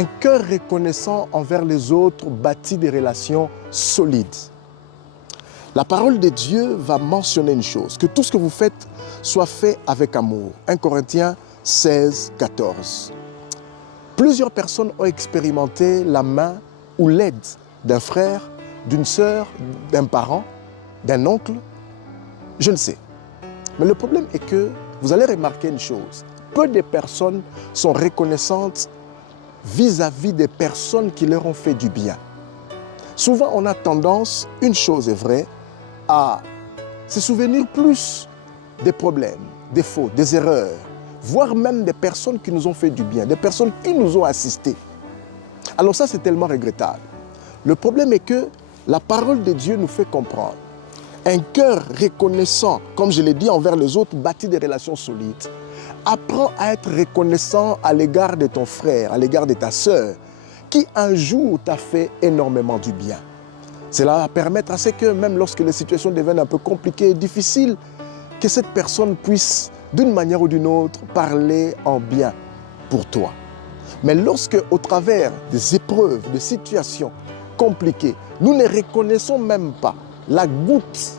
Un cœur reconnaissant envers les autres bâtit des relations solides. La parole de Dieu va mentionner une chose, que tout ce que vous faites soit fait avec amour. 1 Corinthiens 16, 14. Plusieurs personnes ont expérimenté la main ou l'aide d'un frère, d'une sœur, d'un parent, d'un oncle, je ne sais. Mais le problème est que vous allez remarquer une chose. Peu de personnes sont reconnaissantes vis-à-vis des personnes qui leur ont fait du bien. Souvent, on a tendance, une chose est vraie, à se souvenir plus des problèmes, des fautes, des erreurs, voire même des personnes qui nous ont fait du bien, des personnes qui nous ont assistés. Alors ça, c'est tellement regrettable. Le problème est que la parole de Dieu nous fait comprendre. Un cœur reconnaissant, comme je l'ai dit, envers les autres, bâtit des relations solides. Apprends à être reconnaissant à l'égard de ton frère, à l'égard de ta sœur, qui un jour t'a fait énormément du bien. Cela va permettre à ce que, même lorsque les situations deviennent un peu compliquées et difficiles, que cette personne puisse, d'une manière ou d'une autre, parler en bien pour toi. Mais lorsque, au travers des épreuves, des situations compliquées, nous ne reconnaissons même pas la goutte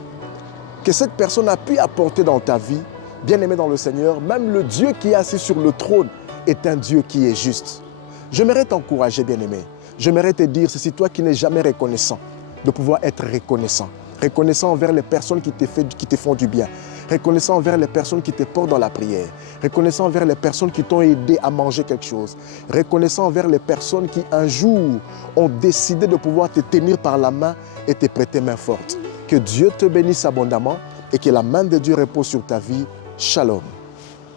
que cette personne a pu apporter dans ta vie, bien-aimé dans le Seigneur, même le Dieu qui est assis sur le trône est un Dieu qui est juste. J'aimerais t'encourager, bien-aimé. J'aimerais te dire, c'est toi qui n'es jamais reconnaissant, de pouvoir être reconnaissant. Reconnaissant envers les personnes qui te font du bien. Reconnaissant envers les personnes qui te portent dans la prière. Reconnaissant envers les personnes qui t'ont aidé à manger quelque chose. Reconnaissant envers les personnes qui un jour ont décidé de pouvoir te tenir par la main et te prêter main forte. Que Dieu te bénisse abondamment et que la main de Dieu repose sur ta vie. Shalom.